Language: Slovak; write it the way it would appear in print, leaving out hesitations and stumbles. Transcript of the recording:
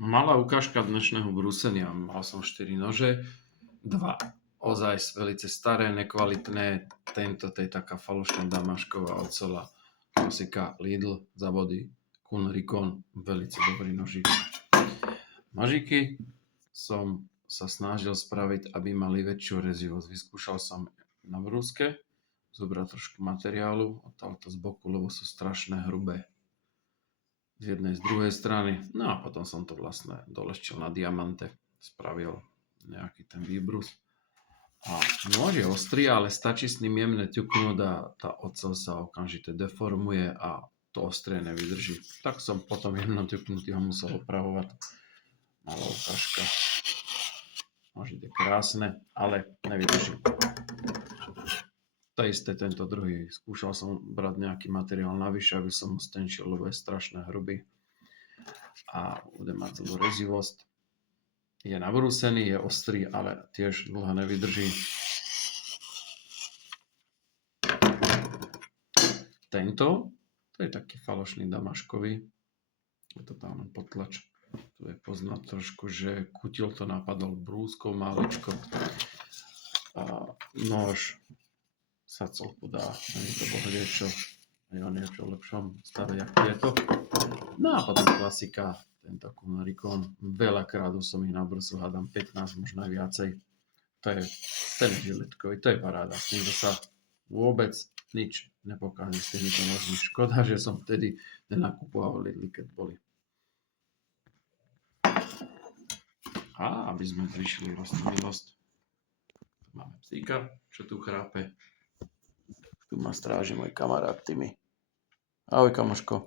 Malá ukážka dnešného brúsenia. Mal som 4 nože, 2 ozaj velice staré, nekvalitné. Tento, to je taká falošná damašková oceľa. Klasika Lidl za body. Kuhn Rikon, velice dobrý nožík. Nožíky som sa snažil spraviť, aby mali väčšiu rezivosť. Vyskúšal som na brúske, zobrať trošku materiálu, odtiaľto z boku, lebo sú strašné hrubé. Z jednej, z druhej strany. No a potom som to vlastne doleštil na diamante. Spravil nejaký ten výbrus. A nôž je ostrý, ale stačí s ním jemne ťuknúť a tá oceľ sa okamžite deformuje a to ostrie nevydrží. Tak som potom jemno ťuknutý ho musel opravovať. Malá ukážka. Nožík je krásne, ale nevydrží. To isté tento druhý. Skúšal som brať nejaký materiál navyše, aby som ho stenčil, lebo je strašne hrubý. A bude mať celú rezivosť. Je nabrúsený, je ostrý, ale tiež dlho nevydrží. Tento, to je taký falošný damaškový. Je to tam potlač. Tu je poznať trošku, že kutil to napadol brúskou maličko. A nož sa celku dá. Není to bohvie čo. Je o niečo lepšom stave, jak tieto. No a potom klasika, tento Kuhn Rikon. Veľakrát už som ich nabrúsil, hádam 15, možno aj viacej. To je ten žiletkový, to je paráda. S tým, že sa vôbec nič nepokáže s týmito nožmi. Škoda, že som vtedy nenakupoval Lidly, keď boli. A aby sme zvýšili roztomilosť, máme psíka, čo tu chrápe. Tu ma stráži môj kamarát Timi. Ahoj, kamoško.